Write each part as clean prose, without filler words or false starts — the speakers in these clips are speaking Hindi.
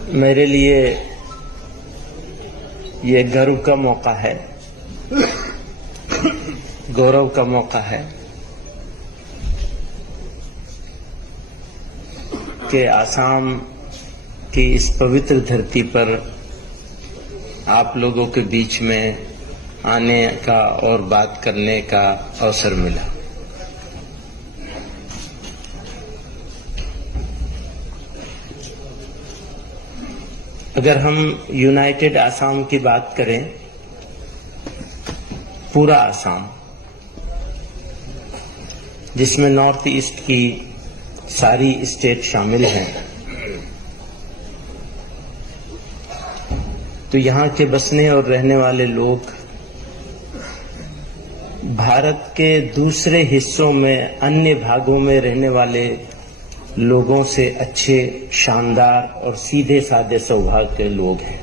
मेरे लिए ये गर्व का मौका है, गौरव का मौका है कि आसाम की इस पवित्र धरती पर आप लोगों के बीच में आने का और बात करने का अवसर मिला। अगर हम यूनाइटेड आसाम की बात करें, पूरा आसाम जिसमें नॉर्थ ईस्ट की सारी स्टेट शामिल हैं, तो यहाँ के बसने और रहने वाले लोग भारत के दूसरे हिस्सों में अन्य भागों में रहने वाले लोगों से अच्छे, शानदार और सीधे साधे स्वभाव के लोग हैं।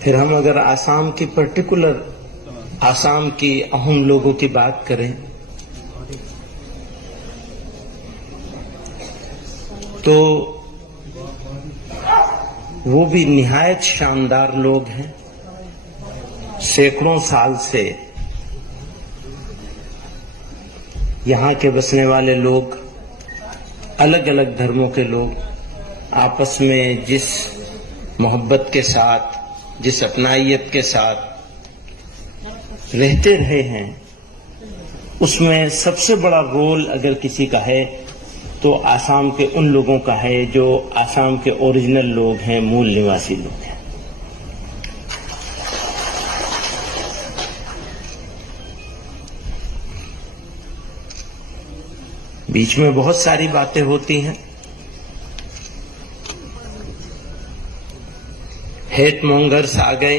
फिर हम अगर आसाम की पर्टिकुलर आसाम की अहम लोगों की बात करें तो वो भी निहायत शानदार लोग हैं। सैकड़ों साल से यहाँ के बसने वाले लोग, अलग अलग धर्मों के लोग आपस में जिस मोहब्बत के साथ, जिस अपनाइयत के साथ रहते रहे हैं, उसमें सबसे बड़ा रोल अगर किसी का है तो आसाम के उन लोगों का है जो आसाम के ओरिजिनल लोग हैं, मूल निवासी लोग हैं। बीच में बहुत सारी बातें होती हैं, हेट मॉन्गर्स आ गए,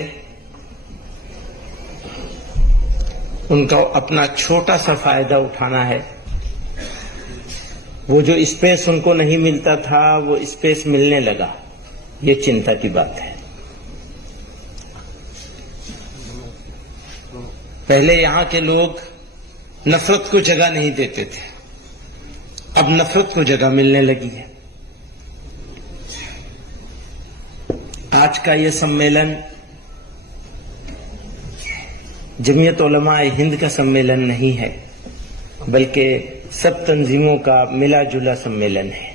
उनका अपना छोटा सा फायदा उठाना है। वो जो स्पेस उनको नहीं मिलता था वो स्पेस मिलने लगा, ये चिंता की बात है। पहले यहाँ के लोग नफरत को जगह नहीं देते थे, अब नफरत को जगह मिलने लगी है। आज का ये सम्मेलन जमीयत उलमा हिंद का सम्मेलन नहीं है, बल्कि सब तंजीमों का मिला जुला सम्मेलन है।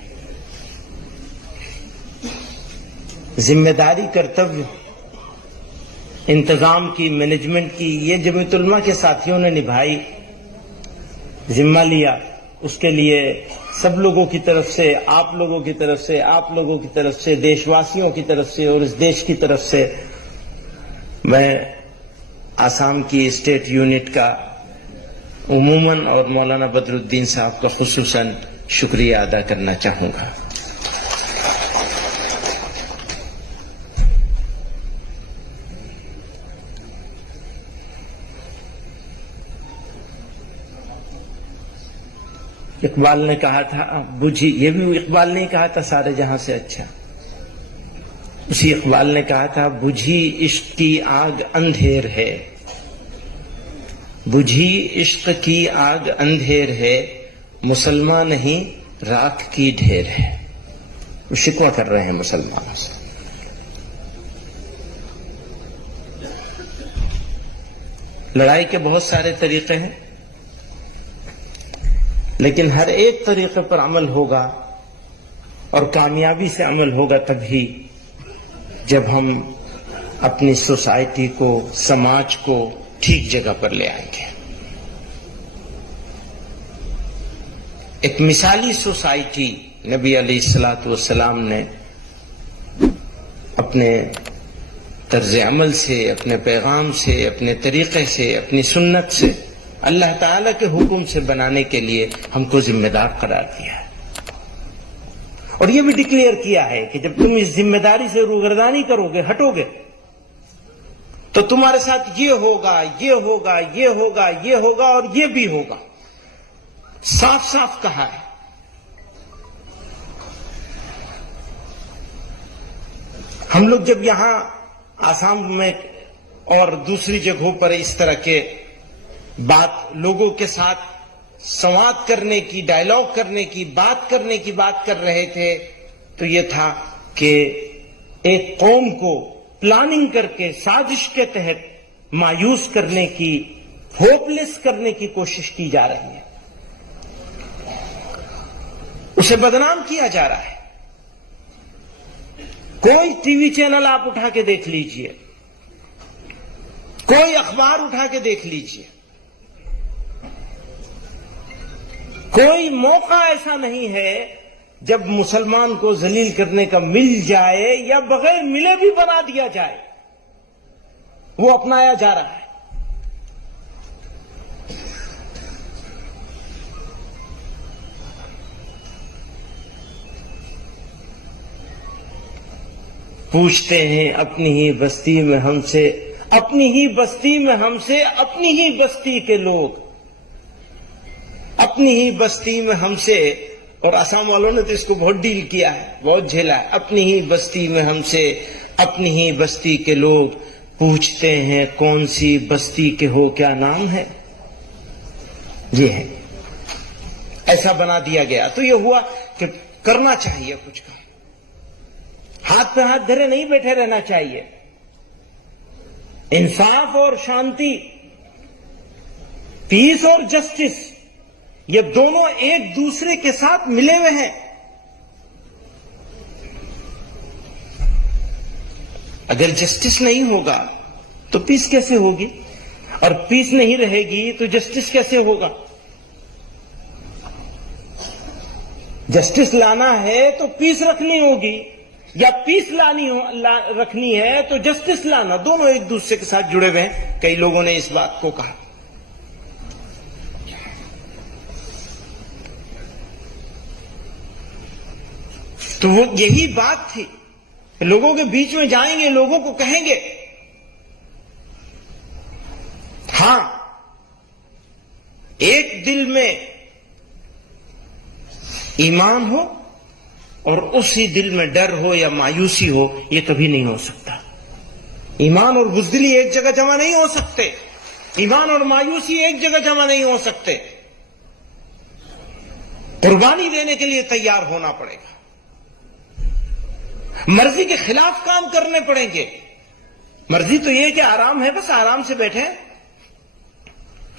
जिम्मेदारी, कर्तव्य, इंतजाम की, मैनेजमेंट की ये जमीयत उलमा के साथियों ने निभाई, जिम्मा लिया। उसके लिए सब लोगों की तरफ से, आप लोगों की तरफ से, आप लोगों की तरफ से, देशवासियों की तरफ से और इस देश की तरफ से मैं आसाम की स्टेट यूनिट का उमूमन और मौलाना बदरुद्दीन साहब का खुसूसन शुक्रिया अदा करना चाहूंगा। इकबाल ने कहा था, बुझी, ये भी इकबाल ने कहा था सारे जहां से अच्छा। उसी इकबाल ने कहा था, बुझी इश्क की आग अंधेर है, बुझी इश्क की आग अंधेर है, मुसलमान नहीं राख की ढेर है। वो शिकवा कर रहे हैं मुसलमानों से। लड़ाई के बहुत सारे तरीके हैं, लेकिन हर एक तरीके पर अमल होगा और कामयाबी से अमल होगा तभी जब हम अपनी सोसाइटी को, समाज को ठीक जगह पर ले आएंगे। एक मिसाली सोसाइटी नबी अलैहिस्सलातु वस्सलाम ने अपने तर्ज अमल से, अपने पैगाम से, अपने तरीके से, अपनी सुन्नत से, अल्लाह ताला के हुक्म से बनाने के लिए हमको जिम्मेदार करार दिया है। और यह भी डिक्लेयर किया है कि जब तुम इस जिम्मेदारी से रूगर्दानी करोगे, हटोगे, तो तुम्हारे साथ ये होगा, ये होगा, ये होगा, ये होगा और ये भी होगा। साफ साफ कहा है। हम लोग जब यहां आसाम में और दूसरी जगहों पर इस तरह के बात लोगों के साथ संवाद करने की, डायलॉग करने की, बात करने की बात कर रहे थे, तो ये था कि एक कौम को प्लानिंग करके साजिश के तहत मायूस करने की, होपलेस करने की कोशिश की जा रही है, उसे बदनाम किया जा रहा है। कोई टीवी चैनल आप उठा के देख लीजिए, कोई अखबार उठा के देख लीजिए, कोई मौका ऐसा नहीं है जब मुसलमान को जलील करने का मिल जाए या बगैर मिले भी बना दिया जाए, वो अपनाया जा रहा है। पूछते हैं अपनी ही बस्ती में हमसे, अपनी ही बस्ती में हमसे, अपनी ही बस्ती के लोग, अपनी ही बस्ती में हमसे। और असम वालों ने तो इसको बहुत डील किया है, बहुत झेला है। अपनी ही बस्ती में हमसे, अपनी ही बस्ती के लोग पूछते हैं कौन सी बस्ती के हो, क्या नाम है। ये है, ऐसा बना दिया गया। तो ये हुआ कि करना चाहिए कुछ काम, हाथ पे हाथ धरे नहीं बैठे रहना चाहिए। इंसाफ और शांति, पीस और जस्टिस, ये दोनों एक दूसरे के साथ मिले हुए हैं। अगर जस्टिस नहीं होगा तो पीस कैसे होगी, और पीस नहीं रहेगी तो जस्टिस कैसे होगा। जस्टिस लाना है तो पीस रखनी होगी, या पीस रखनी है तो जस्टिस लाना, दोनों एक दूसरे के साथ जुड़े हुए हैं। कई लोगों ने इस बात को कहा। तो वो यही बात थी, लोगों के बीच में जाएंगे, लोगों को कहेंगे हां, एक दिल में ईमान हो और उसी दिल में डर हो या मायूसी हो, ये कभी नहीं हो सकता। ईमान और बुज़दिली एक जगह जमा नहीं हो सकते, ईमान और मायूसी एक जगह जमा नहीं हो सकते। कुर्बानी देने के लिए तैयार होना पड़ेगा, मर्जी के खिलाफ काम करने पड़ेंगे। मर्जी तो यह कि आराम है, बस आराम से बैठे।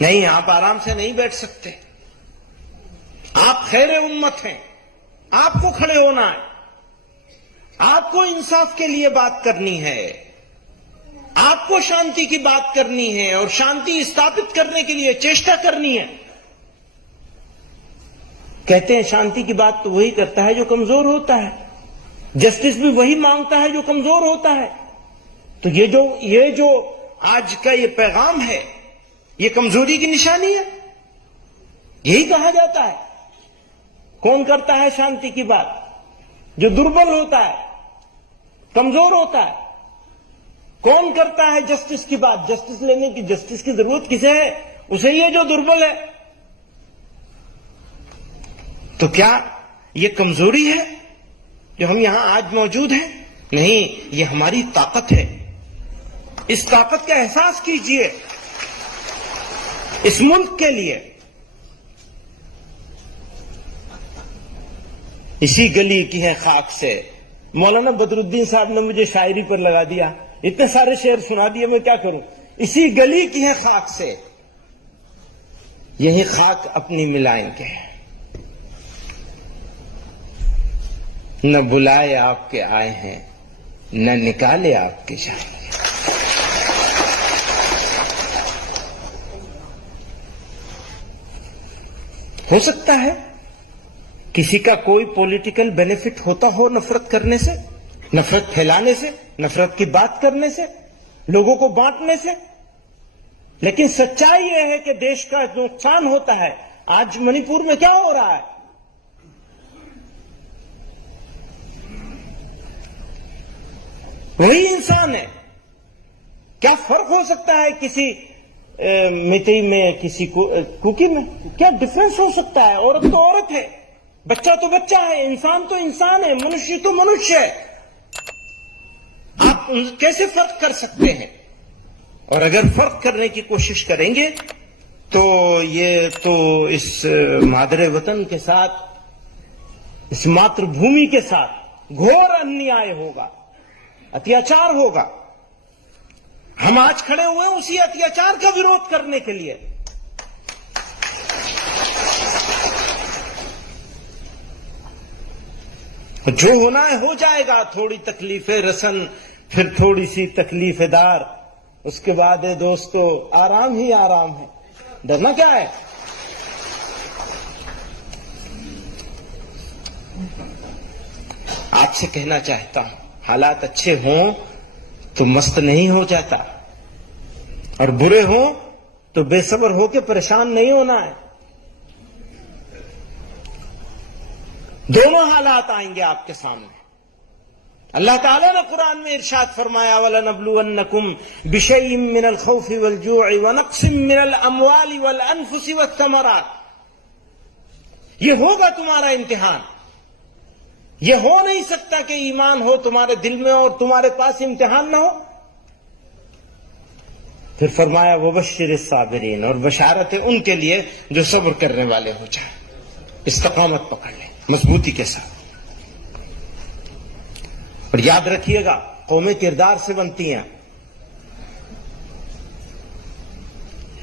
नहीं, आप आराम से नहीं बैठ सकते। आप खैर उम्मत हैं, आपको खड़े होना है, आपको इंसाफ के लिए बात करनी है, आपको शांति की बात करनी है और शांति स्थापित करने के लिए चेष्टा करनी है। कहते हैं शांति की बात तो वही करता है जो कमजोर होता है, जस्टिस भी वही मांगता है जो कमजोर होता है। तो ये जो आज का ये पैगाम है, ये कमजोरी की निशानी है। यही कहा जाता है। कौन करता है शांति की बात? जो दुर्बल होता है, कमजोर होता है। कौन करता है जस्टिस की बात? जस्टिस लेने की, जस्टिस की जरूरत किसे है? उसे ये जो दुर्बल है। तो क्या ये कमजोरी है जो हम यहां आज मौजूद हैं? नहीं, ये हमारी ताकत है। इस ताकत का एहसास कीजिए इस मुल्क के लिए। इसी गली की है खाक से। मौलाना बदरुद्दीन साहब ने मुझे शायरी पर लगा दिया, इतने सारे शेर सुना दिए, मैं क्या करूं। इसी गली की है खाक से, यही खाक अपनी मिलाएंगे। न बुलाए आपके आए हैं, न निकाले आपके जाएंगे। हो सकता है किसी का कोई पॉलिटिकल बेनिफिट होता हो नफरत करने से, नफरत फैलाने से, नफरत की बात करने से, लोगों को बांटने से, लेकिन सच्चाई यह है कि देश का नुकसान होता है। आज मणिपुर में क्या हो रहा है? वही इंसान है। क्या फर्क हो सकता है किसी मितई में, किसी कुकी में? क्या डिफरेंस हो सकता है? औरत तो औरत है, बच्चा तो बच्चा है, इंसान तो इंसान है, मनुष्य तो मनुष्य है। आप कैसे फर्क कर सकते हैं? और अगर फर्क करने की कोशिश करेंगे तो ये तो इस मादरे वतन के साथ, इस मातृभूमि के साथ घोर अन्याय होगा, अत्याचार होगा। हम आज खड़े हुए हैं उसी अत्याचार का विरोध करने के लिए। जो होना है हो जाएगा, थोड़ी तकलीफें रसन, फिर थोड़ी सी तकलीफेदार, उसके बाद है दोस्तों आराम ही आराम है। डरना क्या है? आपसे कहना चाहता हूं, हालात अच्छे हों तो मस्त नहीं हो जाता, और बुरे हों तो बेसब्र होकर परेशान नहीं होना है। दोनों हालात आएंगे आपके सामने। अल्लाह ताला ने कुरान में इरशाद फरमाया, वलनब्लुवन्नकुम बिशैइन मिनल खौफि वल जू'i व नक्सिम मिनल अमवालि वल अनफुसि वत थमरात। ये होगा तुम्हारा इम्तिहान। ये हो नहीं सकता कि ईमान हो तुम्हारे दिल में और तुम्हारे पास इम्तिहान ना हो। फिर फरमाया वबश्शिरिस साबिरीन, और बशारत है उनके लिए जो सब्र करने वाले हो जाए, इस्तकामत पकड़ ले मजबूती के साथ। और याद रखिएगा, कौमें किरदार से बनती हैं,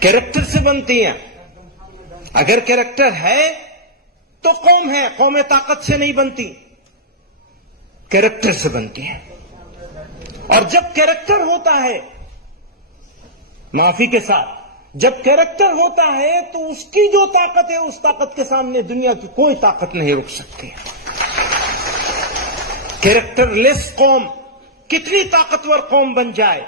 कैरेक्टर से बनती हैं। अगर कैरेक्टर है तो कौम है, कौमें ताकत से नहीं बनती, कैरेक्टर से बनती हैं। और जब कैरेक्टर होता है, माफी के साथ, जब कैरेक्टर होता है तो उसकी जो ताकत है, उस ताकत के सामने दुनिया की कोई ताकत नहीं रुक सकती। कैरेक्टरलेस कौम कितनी ताकतवर कौम बन जाए,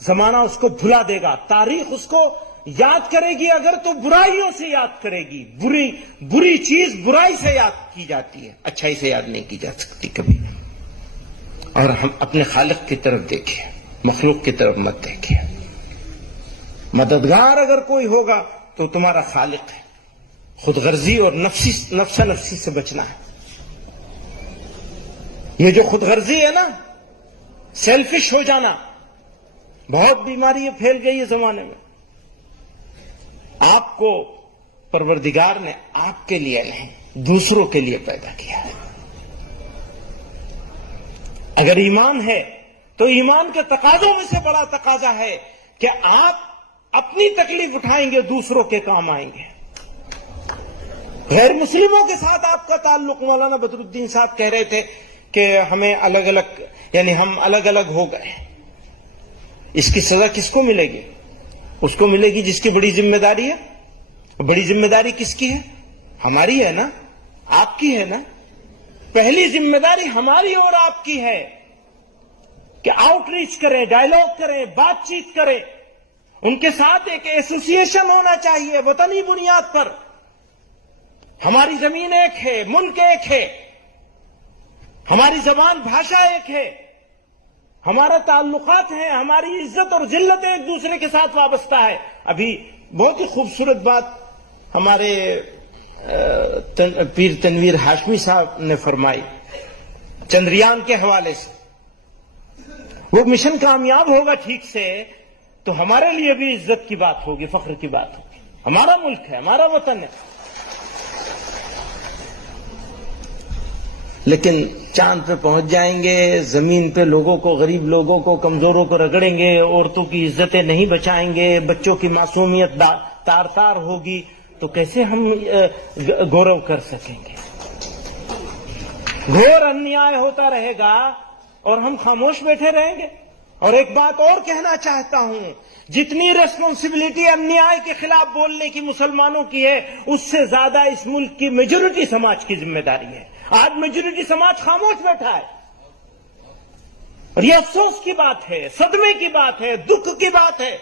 जमाना उसको भुला देगा, तारीख उसको याद करेगी, अगर तो बुराइयों से याद करेगी। बुरी चीज बुराई से याद की जाती है, अच्छाई से याद नहीं की जा सकती कभी। और हम अपने खालिक की तरफ देखिए, मखलूक की तरफ मत देखिए। मददगार अगर कोई होगा तो तुम्हारा खालिक है। खुदगर्जी और नफ्सा नफ्सी से बचना है। ये जो खुदगर्जी है ना, सेल्फिश हो जाना, बहुत बीमारी फैल गई है जमाने में। आपको परवरदिगार ने आपके लिए नहीं, दूसरों के लिए पैदा किया है। अगर ईमान है तो ईमान के तकाजों में से बड़ा तकाजा है कि आप अपनी तकलीफ उठाएंगे, दूसरों के काम आएंगे। गैर मुस्लिमों के साथ आपका ताल्लुक, मौलाना बदरुद्दीन साहब कह रहे थे कि हमें अलग अलग, यानी हम अलग अलग हो गए। इसकी सजा किसको मिलेगी? उसको मिलेगी जिसकी बड़ी जिम्मेदारी है। बड़ी जिम्मेदारी किसकी है? हमारी है ना, आपकी है ना। पहली जिम्मेदारी हमारी और आपकी है कि आउटरीच करें, डायलॉग करें, बातचीत करें। उनके साथ एक एसोसिएशन होना चाहिए वतनी बुनियाद पर। हमारी जमीन एक है, मुल्क एक है, हमारी जबान भाषा एक है, हमारा ताल्लुकात है, हमारी इज्जत और जिल्लत एक दूसरे के साथ वाबस्ता है। अभी बहुत ही खूबसूरत बात हमारे पीर तनवीर हाशमी साहब ने फरमाई चंद्रयान के हवाले से। वो मिशन कामयाब होगा ठीक से तो हमारे लिए भी इज्जत की बात होगी, फख्र की बात होगी। हमारा मुल्क है, हमारा वतन है। लेकिन चांद पे पहुंच जाएंगे, जमीन पे लोगों को, गरीब लोगों को, कमजोरों को रगड़ेंगे, औरतों की इज्जतें नहीं बचाएंगे, बच्चों की मासूमियत तार तार होगी, तो कैसे हम गौरव कर सकेंगे? घोर अन्याय होता रहेगा और हम खामोश बैठे रहेंगे। और एक बात और कहना चाहता हूं, जितनी रेस्पॉन्सिबिलिटी अन्याय के खिलाफ बोलने की मुसलमानों की है, उससे ज्यादा इस मुल्क की मेजॉरिटी समाज की जिम्मेदारी है। आज मेजॉरिटी समाज खामोश बैठा है और यह अफसोस की बात है, सदमे की बात है, दुख की बात है।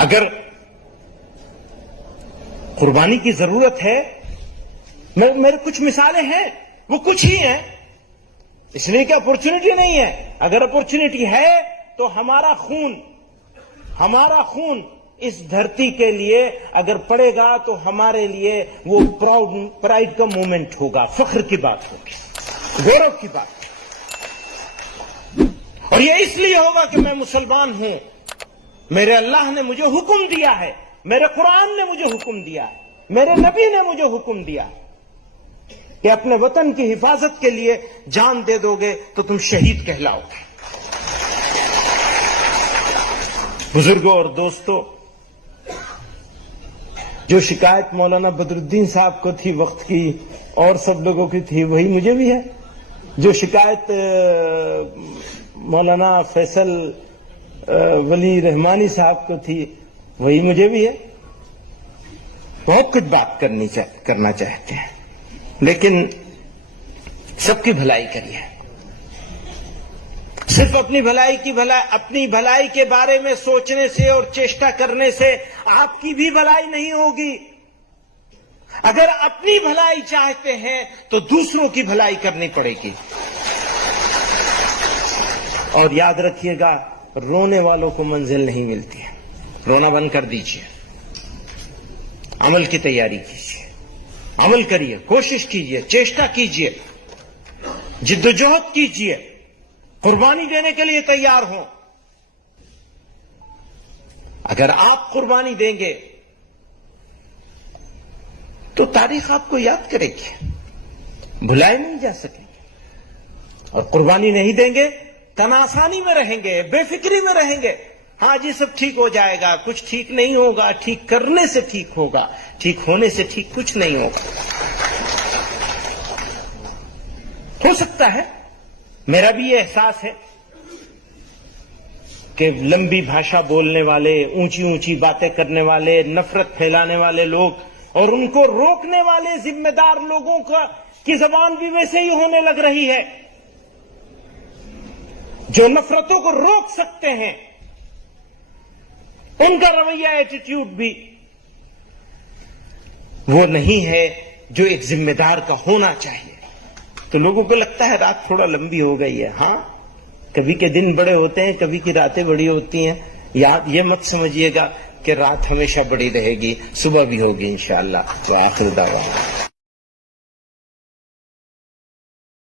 अगर कुर्बानी की जरूरत है, मेरे कुछ मिसालें हैं, वो कुछ ही हैं, इसलिए कि अपॉर्चुनिटी नहीं है। अगर अपॉर्चुनिटी है तो हमारा खून इस धरती के लिए अगर पड़ेगा तो हमारे लिए वो प्राइड का मोमेंट होगा, फख्र की बात होगी, गौरव की बात। और यह इसलिए होगा कि मैं मुसलमान हूं, मेरे अल्लाह ने मुझे हुक्म दिया है, मेरे कुरान ने मुझे हुक्म दिया है, मेरे नबी ने मुझे हुक्म दिया कि अपने वतन की हिफाजत के लिए जान दे दोगे तो तुम शहीद कहलाओगे। बुजुर्गों और दोस्तों, जो शिकायत मौलाना बदरुद्दीन साहब को थी वक्त की और सब लोगों की थी, वही मुझे भी है। जो शिकायत मौलाना फैसल वली रहमानी साहब को थी, वही मुझे भी है। बहुत कुछ बात करना चाहते हैं, लेकिन सबकी भलाई करिए। सिर्फ अपनी भलाई के बारे में सोचने से और चेष्टा करने से आपकी भी भलाई नहीं होगी। अगर अपनी भलाई चाहते हैं तो दूसरों की भलाई करनी पड़ेगी। और याद रखिएगा, रोने वालों को मंजिल नहीं मिलती है। रोना बंद कर दीजिए, अमल की तैयारी कीजिए, अमल करिए, कोशिश कीजिए, चेष्टा कीजिए, जिद्दोजहद कीजिए, कुर्बानी देने के लिए तैयार हों। अगर आप कुर्बानी देंगे तो तारीख आपको याद करेगी, भुलाए नहीं जा सकेंगे। और कुर्बानी नहीं देंगे, तनासानी में रहेंगे, बेफिक्री में रहेंगे। हाँ जी, सब ठीक हो जाएगा, कुछ ठीक नहीं होगा, ठीक करने से ठीक होगा, ठीक होने से ठीक कुछ नहीं होगा। हो सकता है, मेरा भी ये एहसास है कि लंबी भाषा बोलने वाले, ऊंची ऊंची बातें करने वाले, नफरत फैलाने वाले लोग और उनको रोकने वाले जिम्मेदार लोगों की जबान भी वैसे ही होने लग रही है। जो नफरतों को रोक सकते हैं, उनका रवैया, एटीट्यूड भी वो नहीं है जो एक जिम्मेदार का होना चाहिए। तो लोगों को लगता है रात थोड़ा लंबी हो गई है। हां, कभी के दिन बड़े होते हैं, कभी की रातें बड़ी होती हैं। याद ये मत समझिएगा कि रात हमेशा बड़ी रहेगी, सुबह भी होगी इंशाअल्लाह। व आखिर दावा।